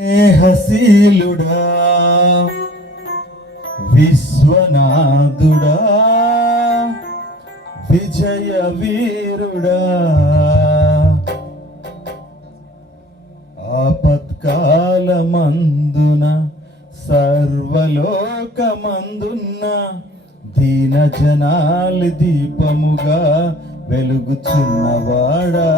స్నేహశీలుడా విశ్వనాథుడా విజయ వీరుడా. ఆపత్కాలమందున సర్వలోకమందున్న దీన జనాలి దీపముగా వెలుగుచున్నవాడా.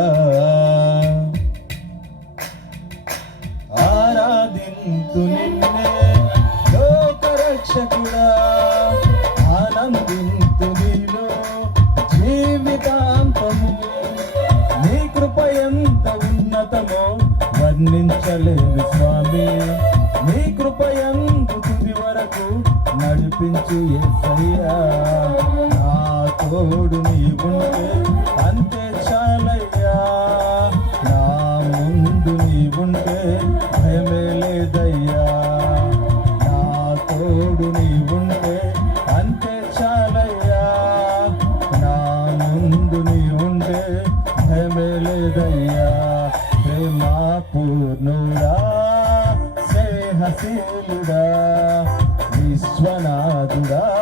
నడిపించు ఎస్సయ్యా నా తోడు నీవుంటే అంతే చాలయ్యా. నా ముందు నీవుంటే భయమే లేదయ్యా. నా తోడు నీవుంటే అంతే చాలయ్యా. నా ముందు నీవుంటే భయమే లేదయ్యా. ప్రేమ పూర్ణుడా స్నేహశీలుడా. విశ్వనాథుడా.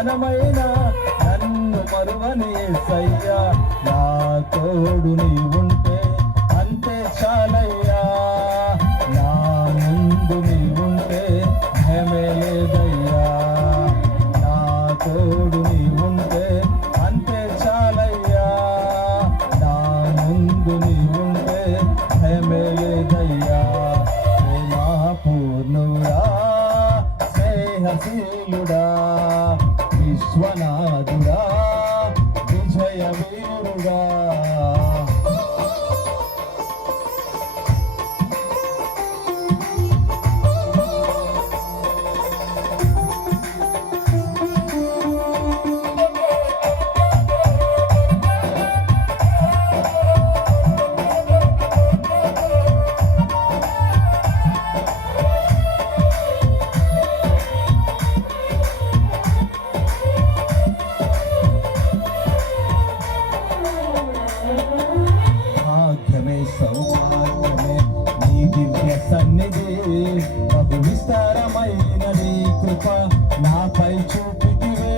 క్షణమైనా నన్ను మరువనే సయ్యా నా తోడు ఉంటే అంతే చాలయ్యా. నా ముందు ఉంటే భయమే లేదయ్యా. నా తోడు ఉంటే అంతే చాలయ్యా. నా ముందు నీవుంటే భయమే లేదయ్యా. ప్రేమా పూర్ణుడా స్నేహశీలుడా విశ్వనాథుడా విజయ భాగ్యమే సౌభాగ్యమే నీ దివ్య సన్నిధి. బహు విస్తారమైన నీ కృప నాపై చూపితివే.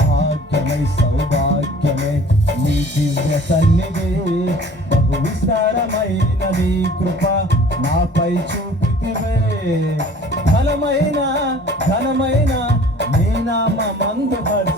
భాగ్యమై సౌభాగ్యమే నీ దివ్య సన్నిధి. బహు విస్తారమైన నీ కృప నాపై చూపితివే. ఫలమైన ఘనమైన నీ నామందు మందు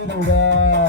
వీరుడా